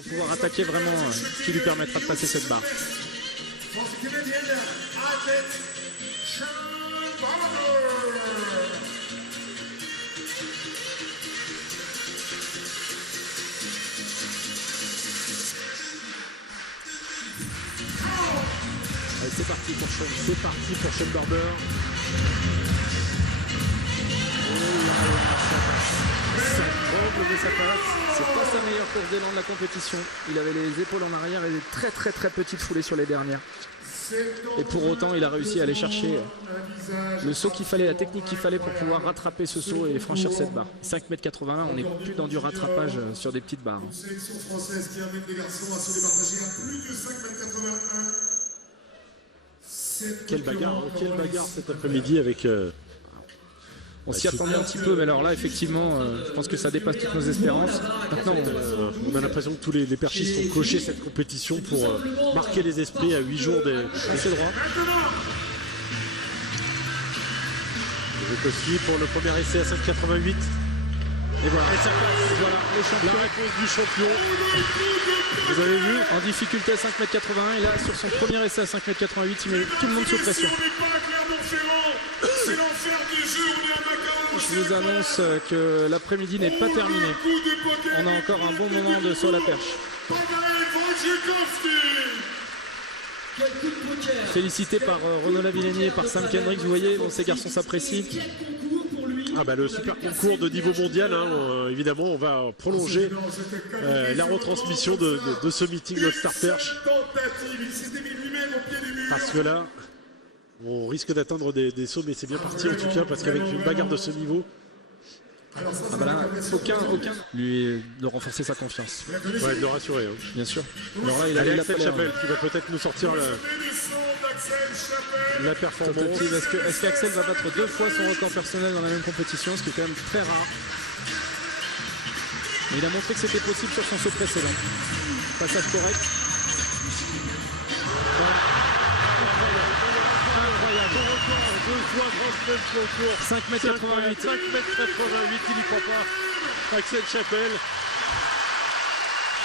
pour pouvoir attaquer vraiment ce qui lui permettra de passer cette barre. Allez, c'est parti pour Sean. C'est parti pour Sean Barber. C'est pas sa meilleure course d'élan de la compétition. Il avait les épaules en arrière et des très petites foulées sur les dernières. Et pour autant, il a réussi à aller chercher le saut qu'il fallait, la technique qu'il fallait pour pouvoir rattraper ce saut et franchir cette barre. 5,81 m, on n'est plus dans du rattrapage sur des petites barres. Quelle bagarre cet après-midi avec... On s'y attendait un petit peu, mais alors là, effectivement, je pense que ça dépasse toutes nos espérances. Maintenant, on a l'impression que tous les perchistes ont coché cette compétition pour marquer les esprits à 8 jours des droits. Aussi pour le premier essai à 5,88. Et voilà, et ça passe. Voilà, la réponse du champion. Vous avez vu, en difficulté à 5,81 m, et là, sur son premier essai à 5,88 m, il met tout le monde sous pression. Je vous annonce que l'après-midi n'est pas terminé. On a encore un bon moment de sur la perche. Félicité par Renaud Lavillenie et par Sam Kendricks, vous voyez, bon, ces garçons s'apprécient. Ah bah, le super concours de niveau mondial, hein, évidemment, on va prolonger la retransmission de ce meeting de Star Perche. Parce que là, on risque d'atteindre des sauts, mais c'est bien parti en tout cas, parce qu'avec une bagarre de ce niveau, ah bah là, aucun lui de renforcer sa confiance. Ouais, de le rassurer. Hein. Bien sûr. Alors là, il a Axel Chapelle qui va peut-être nous sortir la performance. Est-ce qu'Axel va battre 2 fois son record personnel dans la même compétition, ce qui est quand même très rare. Mais il a montré que c'était possible sur son saut précédent. Passage correct. Incroyable. 5,88 m. 5,88 m, il n'y croit pas. Axel Chapelle.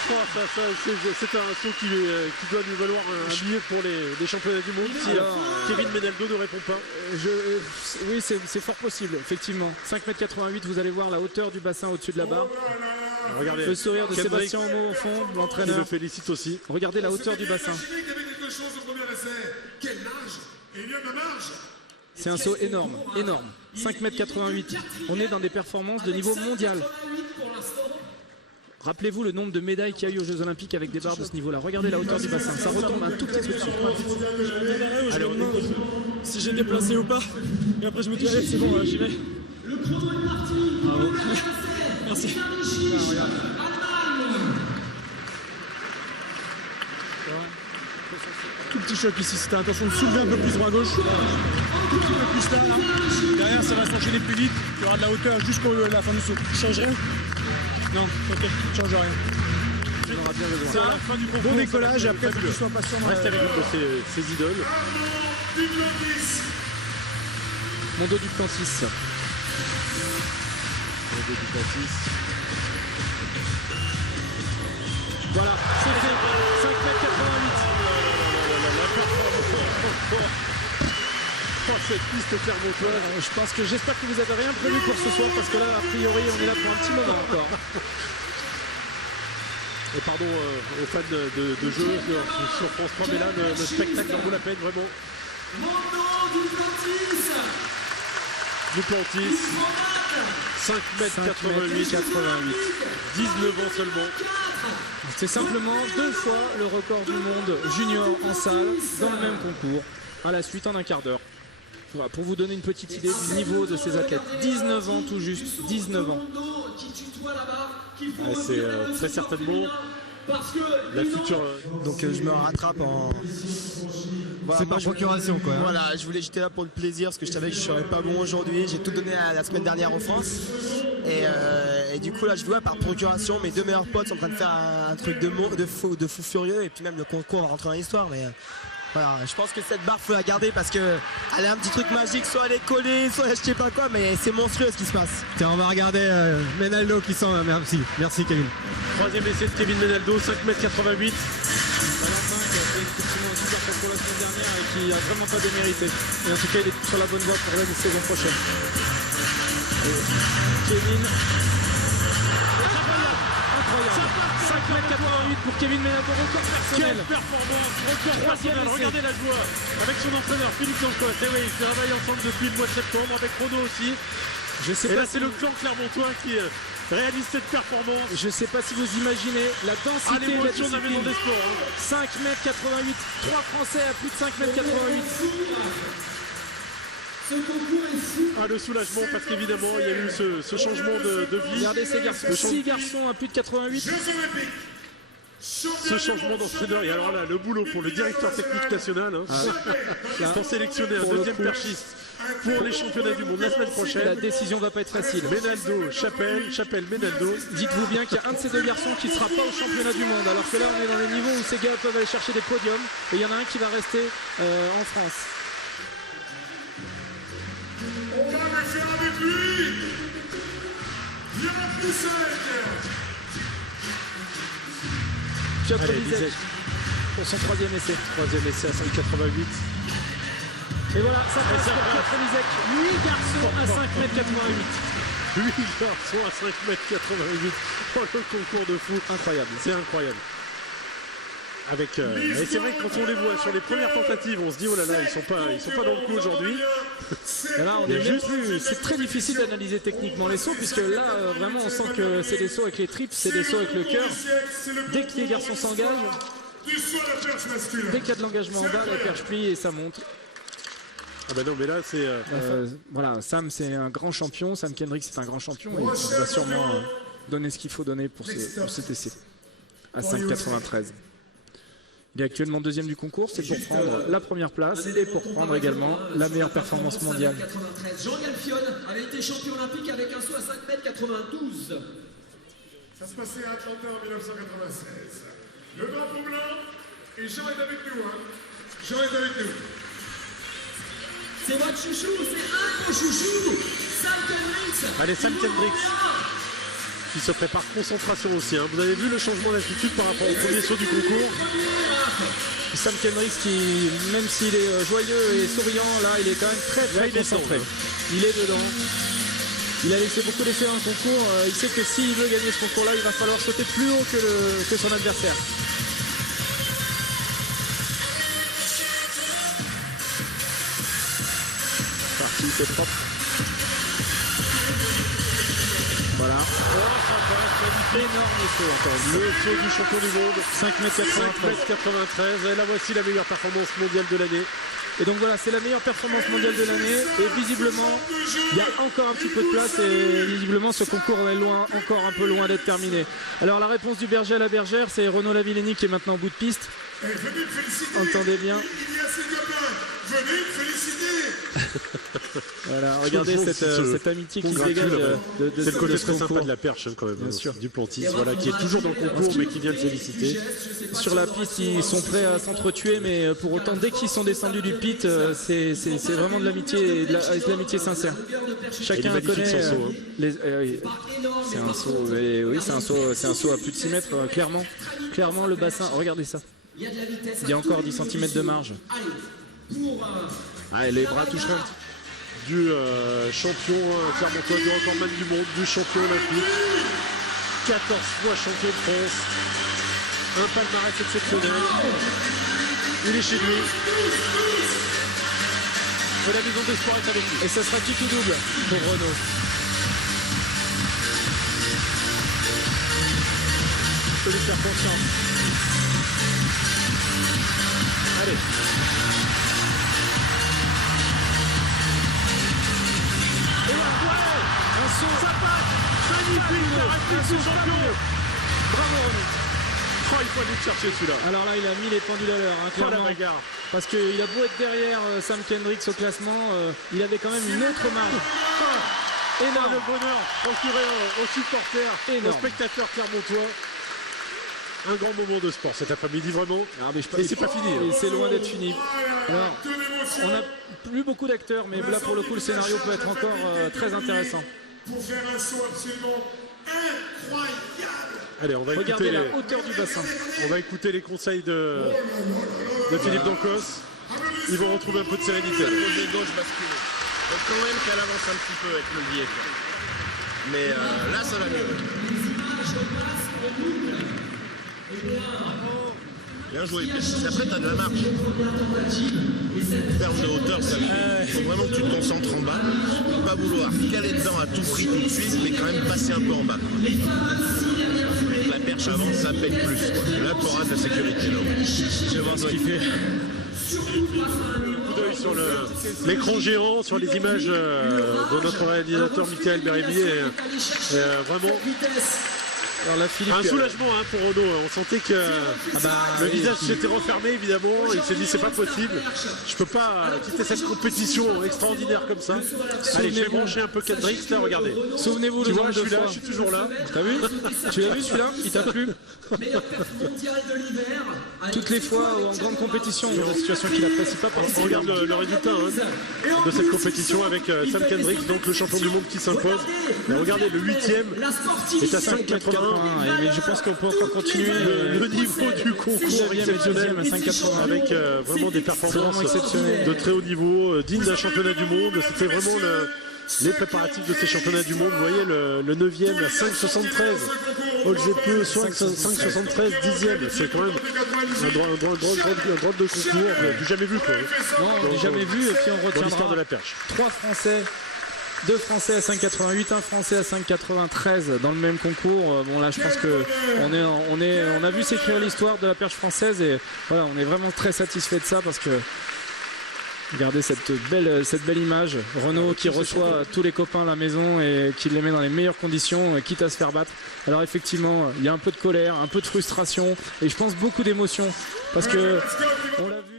Oh, c'est un saut qui doit lui valoir un billet pour les championnats du monde si Kevin Menaldo ne répond pas. Oui, c'est fort possible, effectivement. 5,88 m, vous allez voir la hauteur du bassin au-dessus de la barre. Regardez, le sourire de Sébastien Homo au fond, l'entraîneur. Je le félicite aussi. Regardez la hauteur du bassin. C'est un saut énorme. 5,88 m. On est dans des performances de niveau mondial. Rappelez-vous le nombre de médailles qu'il y a eu aux Jeux Olympiques avec des barres de ce niveau-là. Regardez la hauteur du bassin. Ça retombe un tout petit peu dessus. Allez, si j'ai déplacé ou pas. Et après, je me dis, allez, c'est bon, j'y vais. Le chrono est parti. Bravo. Merci. Tout petit choc ici, si t'as l'intention de soulever un peu plus droit à gauche, un petit peu plus là. Derrière, ça va s'enchaîner plus vite. Il y aura de la hauteur jusqu'à la fin du saut. Changerai? Non, ok, je change rien. On aura bien besoin. C'est à la fin du concours. Bon décollage et après, il faut que tu sois patient. Reste avec une de ses idoles. Mondo Duplantis. Voilà, c'est fait. 5,88 m. Cette piste clermontoise. J'espère que vous avez rien prévu pour ce soir parce que là, a priori, on est là pour un petit moment encore. Et pardon aux fans de jeux sur France 3, mais là, le spectacle en vaut la peine, vraiment. Duplantis, 5,88 m, 19 ans seulement. C'est simplement 2 fois le record du monde junior en salle dans le même concours, à la suite en un quart d'heure. Voilà, pour vous donner une petite idée du niveau de ces athlètes. 19 ans tout juste, 19 ans. C'est très certainement la future. Donc je me rattrape en... Voilà, c'est par procuration quoi. Voilà, j'étais là pour le plaisir parce que je savais que je serais pas bon aujourd'hui. J'ai tout donné la semaine dernière en France. Et du coup là je vois par procuration mes 2 meilleurs potes sont en train de faire un truc de fou furieux. Et puis même le concours va rentrer dans l'histoire. Mais Voilà, je pense que cette barre faut la garder parce que elle a un petit truc magique, soit elle est collée, soit je sais pas quoi, mais c'est monstrueux ce qui se passe. Tiens, on va regarder Menaldo qui sent. Merci Kevin. Troisième essai de Kevin Menaldo, 5,88 m. Super pour la semaine dernière et qui a vraiment pas démérité. Et en tout cas, il est sur la bonne voie pour la saison prochaine. Kevin. Incroyable. 5,88 m pour Kevin Menaldo, record personnel. Quelle performance, record personnel. Regardez la joie avec son entraîneur Philippe Dancotte. Et oui, ils travaillent ensemble depuis le mois de septembre avec Renaud aussi. Je sais et pas là, c'est le clan clermontois qui réalise cette performance. Je sais pas si vous imaginez la densité de la l'émotion de la maison des sports. 5,88 m, 3 Français à plus de 5,88 m. Le soulagement parce qu'évidemment il y a eu ce changement de vie. Regardez ces garçons, 6 garçons à plus de 88. Ce changement d'entraîneur, et alors là le boulot pour le directeur technique national pour sélectionner un deuxième perchiste pour les championnats du monde la semaine prochaine. La décision va pas être facile. Menaldo, Chapelle, Menaldo. Dites-vous bien qu'il y a un de ces deux garçons qui ne sera pas au championnat du monde, alors que là on est dans les niveaux où ces gars peuvent aller chercher des podiums et il y en a un qui va rester en France. On va le faire avec lui. Il y en a plus 5. Piotr Lizek pour son troisième essai. Troisième essai à 5,88. Et voilà, ça passe pour Piotr Lizek. 8 garçons à 5,88 m. 8 garçons à 5,88 m. Oh, le concours de fou. Incroyable. C'est incroyable. Avec, et c'est vrai que quand on les voit sur les premières tentatives, on se dit oh là là, ils sont pas dans le coup aujourd'hui. Là, on est juste plus. C'est très difficile d'analyser techniquement les sauts, puisque là, vraiment, on sent que c'est des sauts avec les tripes, c'est des sauts avec le cœur. Dès que les garçons s'engagent, dès qu'il y a de l'engagement en bas, la perche plie et ça monte. Ah bah non, mais là, c'est. Voilà, Sam, c'est un grand champion. Sam Kendrick, c'est un grand champion. Et il va sûrement donner ce qu'il faut donner pour cet essai à 5,93. Il est actuellement deuxième du concours, c'est pour prendre la première place et pour prendre également la meilleure performance mondiale. Jean Galfion avait été champion olympique avec un saut à 5,92 m. Ça se passait à Atlanta en 1996. Le drapeau blanc et Jean est avec nous. Jean est avec nous. C'est votre chouchou, c'est un de vos chouchous, Sam Kendricks. Allez, Sam Kendricks qui se prépare concentration aussi. Vous avez vu le changement d'attitude par rapport au premier saut du concours. Sam Kendricks qui, même s'il est joyeux et souriant, là il est quand même très concentré. Il est dedans. Il a laissé beaucoup d'essais dans le concours. Il sait que s'il veut gagner ce concours-là, il va falloir sauter plus haut que son adversaire. Parti, c'est propre. Voilà. Énorme saut encore. Le saut du champion du monde. 5,93 m. Et là voici la meilleure performance mondiale de l'année. Et donc voilà, c'est la meilleure performance mondiale de l'année. Et visiblement, il y a encore un petit peu de place. Et visiblement, ce concours est loin, encore un peu loin d'être terminé. Alors la réponse du berger à la bergère, c'est Renaud Lavillenie qui est maintenant au bout de piste. Entendez bien. Il y a ses copains. Venez me féliciter. Voilà, regardez cette amitié qui se dégage de c'est le côté très concours. sympa de la perche quand même, bien sûr. Du Pontis, voilà, qui est toujours dans le concours mais qui vient de féliciter. Sur la piste, ils sont prêts à s'entretuer, mais pour autant, dès qu'ils sont descendus du pit, c'est vraiment de l'amitié, de l'amitié sincère. Chacun connaît. C'est un saut, oui, c'est un saut à plus de 6 mètres, clairement. Clairement, le bassin, regardez ça. Il y a encore 10 cm de marge. Ah, et les bras toucheront. Du champion clermontois, du recordman du monde, du champion olympique, 14 fois champion de France, un palmarès exceptionnel. Il est chez lui. Et la maison des sports est avec lui. Et ça sera tout double pour Renaud. Je peux lui faire confiance. Allez. Un saut. Ça passe. Magnifique, la réplique du champion. Bravo Renaud. Oh, il faut aller le chercher celui-là. Alors là, il a mis les pendules à l'heure, Oh, la clairement. bagarre. Parce qu'il a beau être derrière Sam Kendricks au classement, il avait quand même une autre marge. Énorme. Le bonheur procuré aux supporters, Énorme. aux spectateurs clermontois. un grand moment de sport cet après-midi, vraiment. Et c'est pas fini. Et c'est loin d'être fini. Alors, on n'a plus beaucoup d'acteurs, mais là pour le coup le scénario peut être encore très intéressant. Pour faire un saut absolument incroyable. Allez, on va Regardez écouter la hauteur du bassin. On va écouter les conseils de Philippe Dancos. Ils vont retrouver un peu de sérénité. Le côté gauche basculé. Donc quand même qu'elle avance un petit peu avec le biais. Mais là, ça va mieux. Bien joué. Après, t'as de la marche. En termes de hauteur, il faut vraiment que tu te concentres en bas. Pas vouloir caler dedans à tout prix tout de suite, mais quand même passer un peu en bas. La perche avance, ça pète plus. Là, tu auras de la sécurité. Là. Je vais voir ce qu'il fait. Coup d'œil sur l'écran géant, sur les images de notre réalisateur Michael Bérébier. Vraiment. Alors là, Philippe, un soulagement pour Renaud. On sentait que le visage s'était refermé, évidemment. Il s'est dit c'est pas possible. Je peux pas quitter cette compétition extraordinaire comme ça. Allez, je vais brancher un peu Kendricks là. Regardez. Souvenez-vous, tu vois, je suis là, je suis toujours là. T'as vu? Tu l'as vu celui-là? Il t'a plu? Toutes les fois en grande compétition, dans des situations qu'il n'apprécie pas. On regarde le résultat de cette compétition avec Sam Kendricks, donc le champion du monde qui s'impose. Regardez, le 8e est à 5,81. Mais je pense qu'on peut encore continuer. Le niveau du concours exceptionnel à 5,80 avec vraiment des performances de très haut niveau, digne d'un championnat du monde. C'était vraiment les préparatifs de ces championnats du monde. Vous voyez le 9e à 5,73. Olzepe 5,73, 10e. C'est quand même un drôle de concours du jamais vu. Non, du jamais vu. Et puis on retiendra l'histoire de la perche. 3 Français. 2 Français à 5,88, un Français à 5,93 dans le même concours. Bon là je pense que on a vu s'écrire l'histoire de la perche française et voilà, on est vraiment très satisfait de ça parce que regardez cette belle image. Renaud qui reçoit tous les copains à la maison et qui les met dans les meilleures conditions, quitte à se faire battre. Alors effectivement, il y a un peu de colère, un peu de frustration et je pense beaucoup d'émotion parce que on l'a vu.